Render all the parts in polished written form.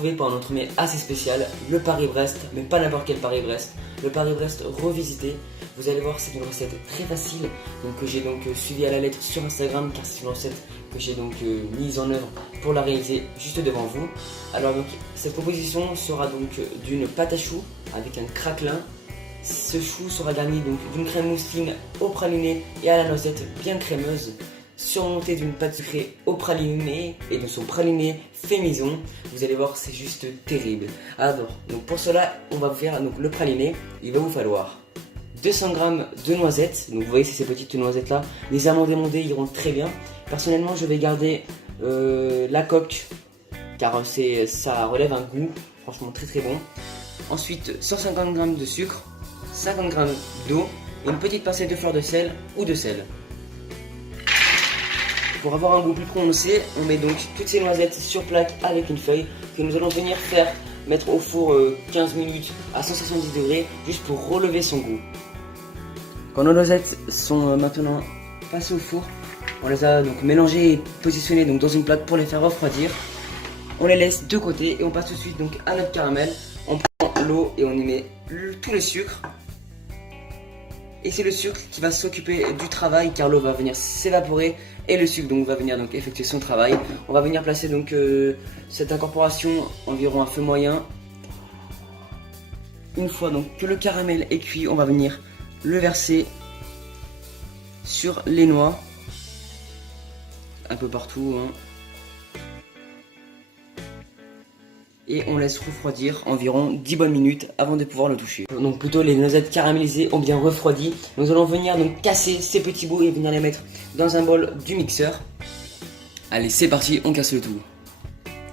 retrouver pour un entremets assez spécial, le Paris-Brest, mais pas n'importe quel Paris-Brest, le Paris-Brest revisité. Vous allez voir, c'est une recette très facile, donc que j'ai donc suivi à la lettre sur Instagram, car c'est une recette que j'ai donc mise en œuvre pour la réaliser juste devant vous. Alors donc cette proposition sera donc d'une pâte à choux avec un craquelin. Ce chou sera garni donc d'une crème mousseline au praliné et à la noisette bien crémeuse, surmonté d'une pâte sucrée au praliné et de son praliné fait maison. Vous allez voir, c'est juste terrible. Alors, donc pour cela, on va faire donc le praliné. Il va vous falloir 200 g de noisettes. Donc vous voyez, c'est ces petites noisettes là. Les amandes émondées iront très bien. Personnellement, je vais garder la coque car ça relève un goût franchement très très bon. Ensuite, 150 g de sucre, 50 g d'eau et une petite pincée de fleur de sel ou de sel. Pour avoir un goût plus prononcé, on met donc toutes ces noisettes sur plaque avec une feuille que nous allons venir mettre au four 15 minutes à 170 degrés juste pour relever son goût. Quand nos noisettes sont maintenant passées au four, on les a donc mélangées et positionnées donc dans une plaque pour les faire refroidir. On les laisse de côté et on passe tout de suite donc à notre caramel. On prend l'eau et on y met tous les sucres. Et c'est le sucre qui va s'occuper du travail car l'eau va venir s'évaporer et le sucre donc va venir donc effectuer son travail. On va venir placer donc cette incorporation environ à feu moyen. Une fois donc que le caramel est cuit, on va venir le verser sur les noix un peu partout, hein. Et on laisse refroidir environ 10 bonnes minutes avant de pouvoir le toucher. Donc plutôt les noisettes caramélisées ont bien refroidi. Nous allons venir donc casser ces petits bouts et venir les mettre dans un bol du mixeur. Allez, c'est parti, on casse le tout.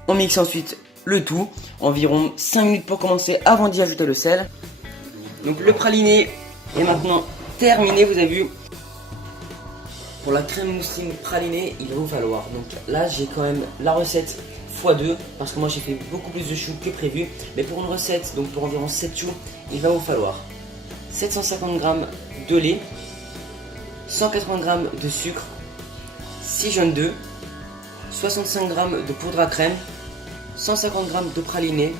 On mixe ensuite le tout, environ 5 minutes pour commencer avant d'y ajouter le sel. Donc le praliné est maintenant terminé, vous avez vu. Pour la crème mousseline pralinée, il va vous falloir. Donc là, j'ai quand même la recette x2 parce que moi j'ai fait beaucoup plus de choux que prévu, mais pour une recette donc pour environ 7 choux, il va vous falloir 750 g de lait, 180 g de sucre, 6 jaunes d'œufs, 65 g de poudre à crème, 150 g de praliné.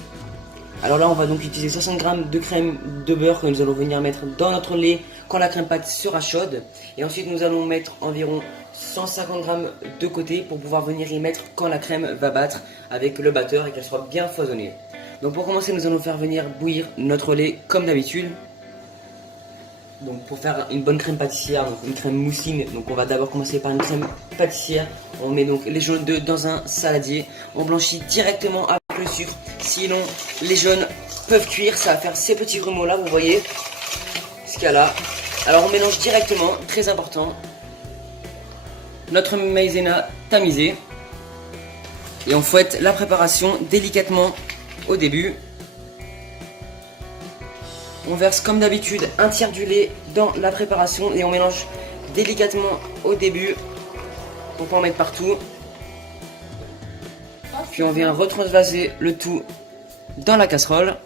Alors là on va donc utiliser 60 g de crème de beurre que nous allons venir mettre dans notre lait quand la crème pâte sera chaude, et ensuite nous allons mettre environ 150 g de côté pour pouvoir venir y mettre quand la crème va battre avec le batteur et qu'elle soit bien foisonnée. Donc pour commencer, nous allons faire venir bouillir notre lait comme d'habitude. Donc pour faire une bonne crème pâtissière, donc une crème mousseline, donc on va d'abord commencer par une crème pâtissière. On met donc les jaunes d'œufs dans un saladier. On blanchit directement avec le sucre. Sinon les jaunes peuvent cuire, ça va faire ces petits grumeaux là, vous voyez ce qu'il y a là. Alors on mélange directement, très important, notre maïzena tamisée et on fouette la préparation délicatement au début. On verse comme d'habitude un tiers du lait dans la préparation et on mélange délicatement au début pour pas en mettre partout. Puis on vient retransvaser le tout dans la casserole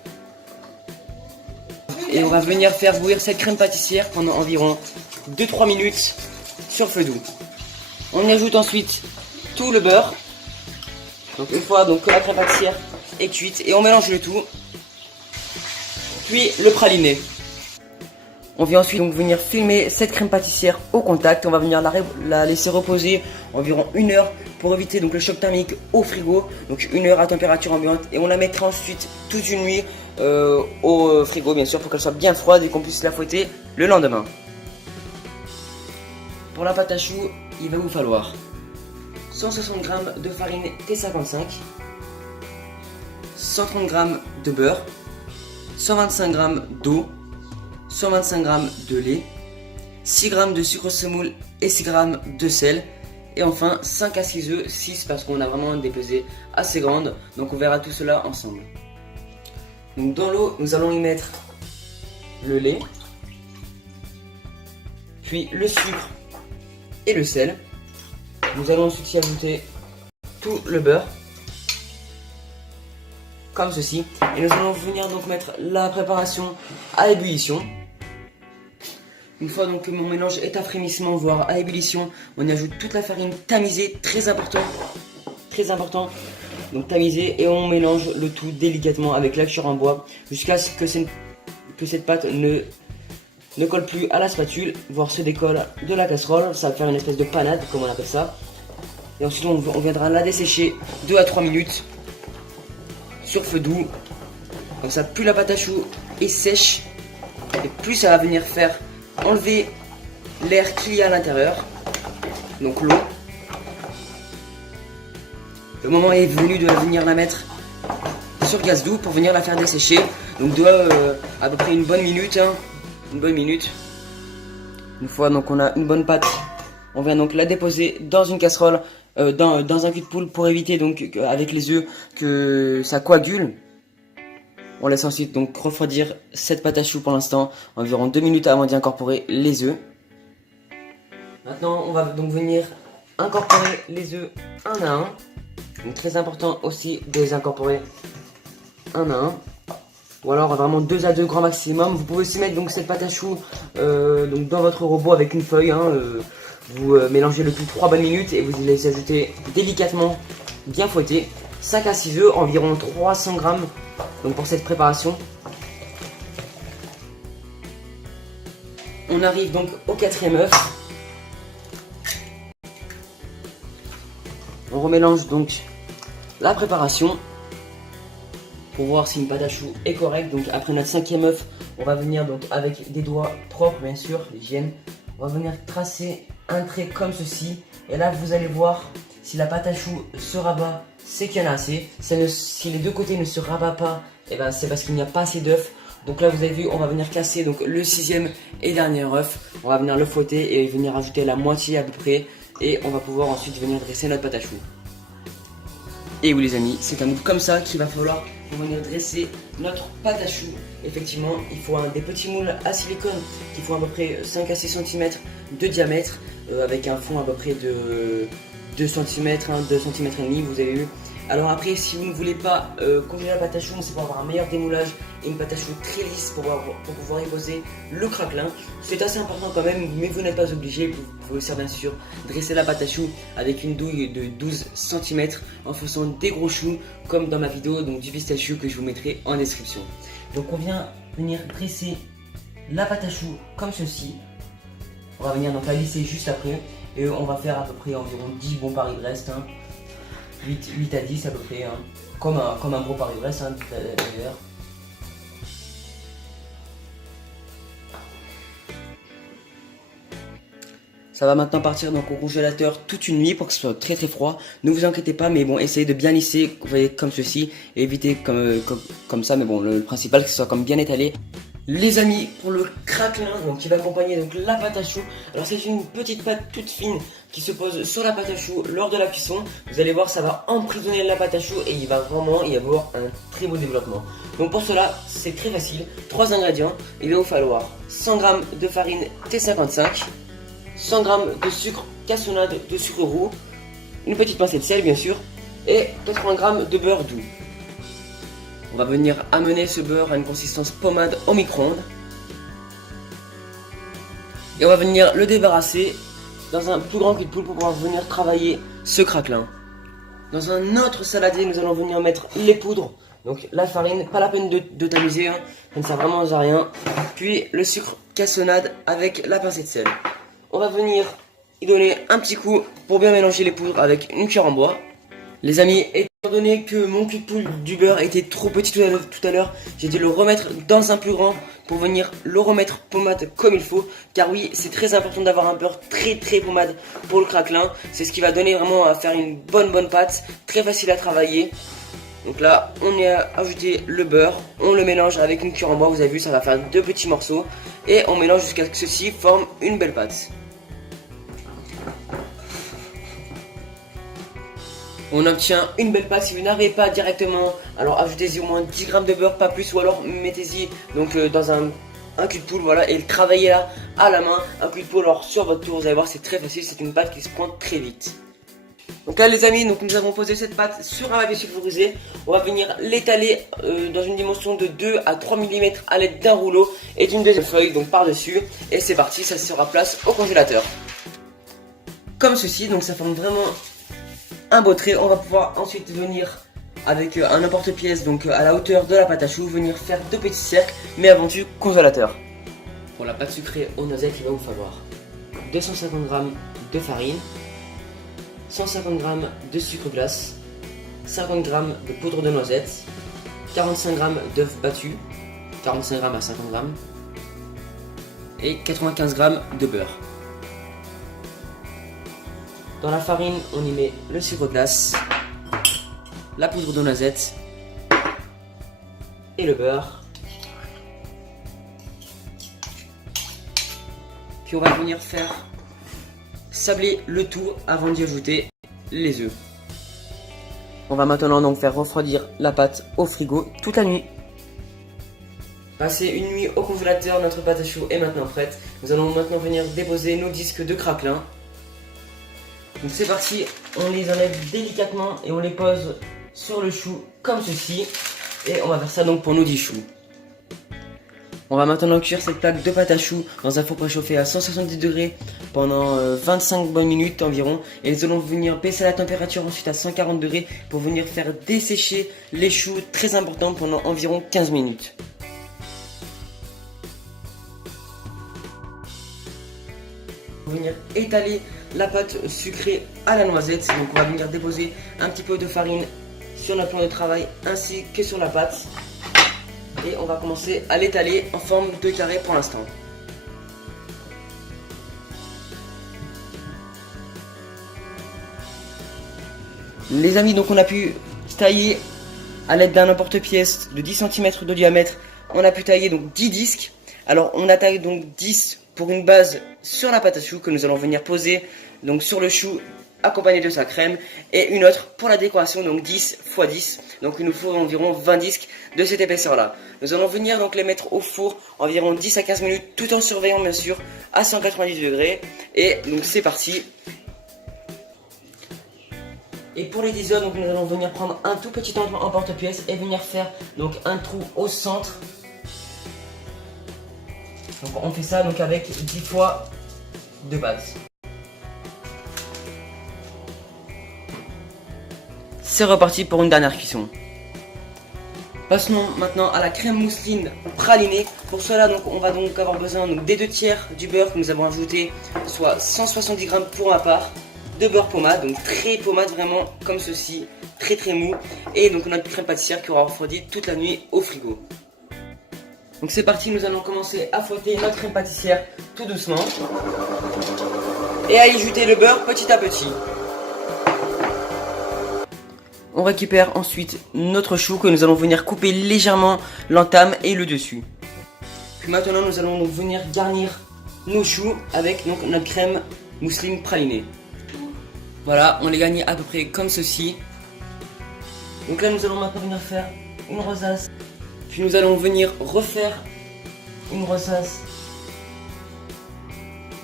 et on va venir faire bouillir cette crème pâtissière pendant environ 2-3 minutes sur feu doux. On y ajoute ensuite tout le beurre. Donc une fois donc que la crème pâtissière est cuite, et on mélange le tout. Puis le praliné. On vient ensuite donc venir filmer cette crème pâtissière au contact. On va venir la laisser reposer environ 1 heure pour éviter donc le choc thermique au frigo. Donc 1 heure à température ambiante, et on la mettra ensuite toute une nuit au frigo bien sûr pour qu'elle soit bien froide et qu'on puisse la fouetter le lendemain. Pour la pâte à choux, il va vous falloir 160 g de farine T55, 130 g de beurre, 125 g d'eau, 125 g de lait, 6 g de sucre semoule et 6 g de sel, et enfin 5 à 6 œufs, 6 parce qu'on a vraiment des pesées assez grandes, donc on verra tout cela ensemble. Donc dans l'eau, nous allons y mettre le lait, puis le sucre et le sel. Nous allons ensuite y ajouter tout le beurre, comme ceci, et nous allons venir donc mettre la préparation à ébullition. Une fois donc que mon mélange est à frémissement, voire à ébullition, on y ajoute toute la farine tamisée, très important, donc tamisé, et on mélange le tout délicatement avec la cuillère en bois jusqu'à ce que cette pâte ne colle plus à la spatule, voire se décolle de la casserole. Ça va faire une espèce de panade, comme on appelle ça. Et ensuite on viendra la dessécher 2 à 3 minutes sur feu doux. Comme ça, plus la pâte à choux est sèche, et plus ça va venir faire enlever l'air qu'il y a à l'intérieur, donc l'eau. Le moment est venu de venir la mettre sur gaz doux pour venir la faire dessécher. Donc à peu près une bonne minute, hein. Une bonne minute. Une fois donc on a une bonne pâte, on vient donc la déposer dans une casserole, dans un cul de poule, pour éviter donc avec les œufs que ça coagule. On laisse ensuite donc refroidir cette pâte à choux pour l'instant, environ 2 minutes avant d'y incorporer les œufs. Maintenant on va donc venir incorporer les œufs un à un. Donc très important aussi de les incorporer un à un. Ou alors vraiment 2 à 2 grand maximum. Vous pouvez aussi mettre donc cette pâte à choux donc dans votre robot avec une feuille. Vous mélangez le tout 3 bonnes minutes et vous les ajoutez délicatement, bien fouettés. 5 à 6 œufs, environ 300 grammes donc pour cette préparation. On arrive donc au 4e œuf. On remélange donc la préparation pour voir si une pâte à choux est correcte. Donc après notre 5e œuf, on va venir donc avec des doigts propres, bien sûr, l'hygiène. On va venir tracer un trait comme ceci. Et là, vous allez voir si la pâte à choux se rabat, c'est qu'il y en a assez. Si les deux côtés ne se rabattent pas, et ben c'est parce qu'il n'y a pas assez d'œufs. Donc là, vous avez vu, on va venir casser donc le 6e et dernier œuf. On va venir le fouetter et venir ajouter la moitié à peu près. Et on va pouvoir ensuite venir dresser notre pâte à choux. Et oui les amis, c'est un move comme ça qu'il va falloir pour venir dresser notre pâte à choux. Effectivement, il faut des petits moules à silicone qui font à peu près 5 à 6 cm de diamètre, avec un fond à peu près de 2 cm, 2 cm et demi, vous avez vu. Alors après, si vous ne voulez pas congeler la pâte à choux, c'est pour avoir un meilleur démoulage et une pâte à choux très lisse pour pouvoir y poser le craquelin. C'est assez important quand même, mais vous n'êtes pas obligé. Vous pouvez aussi bien sûr dresser la pâte à choux avec une douille de 12 cm en faisant des gros choux comme dans ma vidéo donc du pistachio que je vous mettrai en description. Donc on vient venir dresser la pâte à choux comme ceci. On va venir donc la lisser juste après et on va faire à peu près environ 10 bons Paris-Brest. 8 à 10 à peu près, hein. Comme un gros Paris-Brest hein, d'ailleurs. Ça va maintenant partir donc au congélateur toute une nuit pour que ce soit très froid. Ne vous inquiétez pas, mais bon, essayez de bien lisser, vous voyez, comme ceci, et évitez comme ça, mais bon, le principal c'est que ce soit comme bien étalé. Les amis, pour le craquelin, donc qui va accompagner donc la pâte à choux. Alors c'est une petite pâte toute fine qui se pose sur la pâte à choux lors de la cuisson. Vous allez voir, ça va emprisonner la pâte à choux et il va vraiment y avoir un très beau développement. Donc pour cela, c'est très facile. 3 ingrédients. Il va vous falloir 100 g de farine T55, 100 g de sucre cassonade de sucre roux, une petite pincée de sel bien sûr, et 80 g de beurre doux. On va venir amener ce beurre à une consistance pommade au micro-ondes. Et on va venir le débarrasser dans un plus grand cul de poule pour pouvoir venir travailler ce craquelin. Dans un autre saladier, nous allons venir mettre les poudres. Donc la farine, pas la peine de tamiser, hein, ça ne sert vraiment à rien. Puis le sucre cassonade avec la pincée de sel. On va venir y donner un petit coup pour bien mélanger les poudres avec une cuillère en bois. Les amis, étant donné que mon cul de poule du beurre était trop petit tout à l'heure, j'ai dû le remettre dans un plus grand pour venir le remettre pommade comme il faut. Car oui, c'est très important d'avoir un beurre très pommade pour le craquelin. C'est ce qui va donner vraiment à faire une bonne pâte, très facile à travailler. Donc là, on y a ajouté le beurre, on le mélange avec une cuillère en bois, vous avez vu, ça va faire 2 petits morceaux. Et on mélange jusqu'à ce que ceci forme une belle pâte. On obtient une belle pâte. Si vous n'arrivez pas directement, alors ajoutez-y au moins 10 g de beurre, pas plus, ou alors mettez-y donc dans un cul de poule, voilà, et travaillez là à la main, un cul de poule, alors sur votre tour, vous allez voir, c'est très facile, c'est une pâte qui se pointe très vite. Donc là les amis, donc nous avons posé cette pâte sur un papier sulfurisé. On va venir l'étaler dans une dimension de 2 à 3 mm à l'aide d'un rouleau et d'une deuxième feuille donc par dessus. Et c'est parti, ça sera place au congélateur. Comme ceci, donc ça forme vraiment un beau trait. On va pouvoir ensuite venir avec un emporte-pièce donc à la hauteur de la pâte à choux, venir faire 2 petits cercles, mais avant tout congélateur. Pour la pâte sucrée aux noisettes, il va vous falloir 250 g de farine, 150 g de sucre glace, 50 g de poudre de noisette, 45 g d'œufs battus, 45 g à 50 g, et 95 g de beurre. Dans la farine, on y met le sucre glace, la poudre de noisette et le beurre. Puis on va venir faire sabler le tout avant d'y ajouter les œufs. On va maintenant donc faire refroidir la pâte au frigo toute la nuit. Passé une nuit au congélateur, notre pâte à choux est maintenant prête. Nous allons maintenant venir déposer nos disques de craquelin. Donc c'est parti, on les enlève délicatement et on les pose sur le chou comme ceci. Et on va faire ça donc pour nos 10 choux. On va maintenant cuire cette plaque de pâte à choux dans un four préchauffé à 170 degrés pendant 25 bonnes minutes environ. Et nous allons venir baisser la température ensuite à 140 degrés pour venir faire dessécher les choux, très important, pendant environ 15 minutes. On va venir étaler la pâte sucrée à la noisette. Donc on va venir déposer un petit peu de farine sur notre plan de travail ainsi que sur la pâte. Et on va commencer à l'étaler en forme de carré pour l'instant. Les amis, donc on a pu tailler à l'aide d'un emporte-pièce de 10 cm de diamètre. On a pu tailler donc 10 disques. Alors on a taillé donc 10 pour une base sur la pâte à choux que nous allons venir poser donc sur le chou accompagné de sa crème, et une autre pour la décoration, donc 10 x 10, donc il nous faut environ 20 disques de cette épaisseur là. Nous allons venir donc les mettre au four environ 10 à 15 minutes tout en surveillant bien sûr à 190 degrés, et donc c'est parti. Et pour les 10 heures, donc nous allons venir prendre un tout petit emporte-pièce et venir faire donc un trou au centre. Donc on fait ça donc avec 10 fois de base. C'est reparti pour une dernière cuisson. Passons maintenant à la crème mousseline pralinée. Pour cela, donc, on va donc avoir besoin donc, des 2 tiers du beurre que nous avons ajouté, soit 170 g pour ma part, de beurre pommade, donc très pommade vraiment comme ceci, très mou, et donc notre crème pâtissière qui aura refroidi toute la nuit au frigo. Donc c'est parti, nous allons commencer à fouetter notre crème pâtissière tout doucement et à y ajouter le beurre petit à petit. On récupère ensuite notre chou que nous allons venir couper légèrement l'entame et le dessus. Puis maintenant nous allons donc venir garnir nos choux avec donc notre crème mousseline pralinée. Voilà, on les gagne à peu près comme ceci. Donc là nous allons maintenant venir faire une rosace. Puis nous allons venir refaire une rosace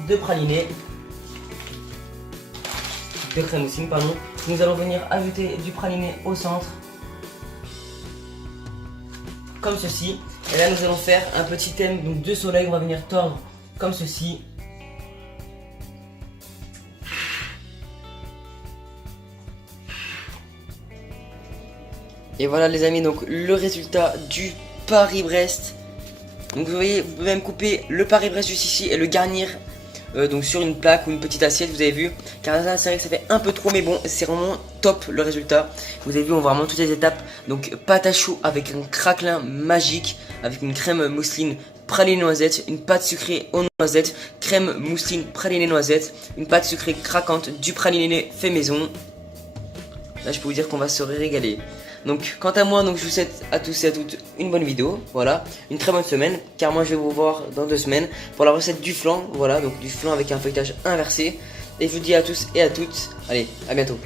de praliné, de crème mousseline pardon. Nous allons venir ajouter du praliné au centre, comme ceci. Et là nous allons faire un petit thème donc de soleil, on va venir tordre comme ceci. Et voilà les amis, donc le résultat du Paris-Brest. Donc vous voyez, vous pouvez même couper le Paris-Brest juste ici et le garnir donc sur une plaque ou une petite assiette, vous avez vu. Car là c'est vrai que ça fait un peu trop, mais bon, c'est vraiment top le résultat. Vous avez vu, on voit vraiment toutes les étapes. Donc pâte à choux avec un craquelin magique, avec une crème mousseline praline noisette, une pâte sucrée aux noisettes, crème mousseline praline noisette, une pâte sucrée craquante, du praliné fait maison. Là je peux vous dire qu'on va se régaler. Donc quant à moi, donc je vous souhaite à tous et à toutes une bonne vidéo, voilà, une très bonne semaine, car moi je vais vous voir dans 2 semaines pour la recette du flan, voilà, donc du flan avec un feuilletage inversé. Et je vous dis à tous et à toutes, allez, à bientôt.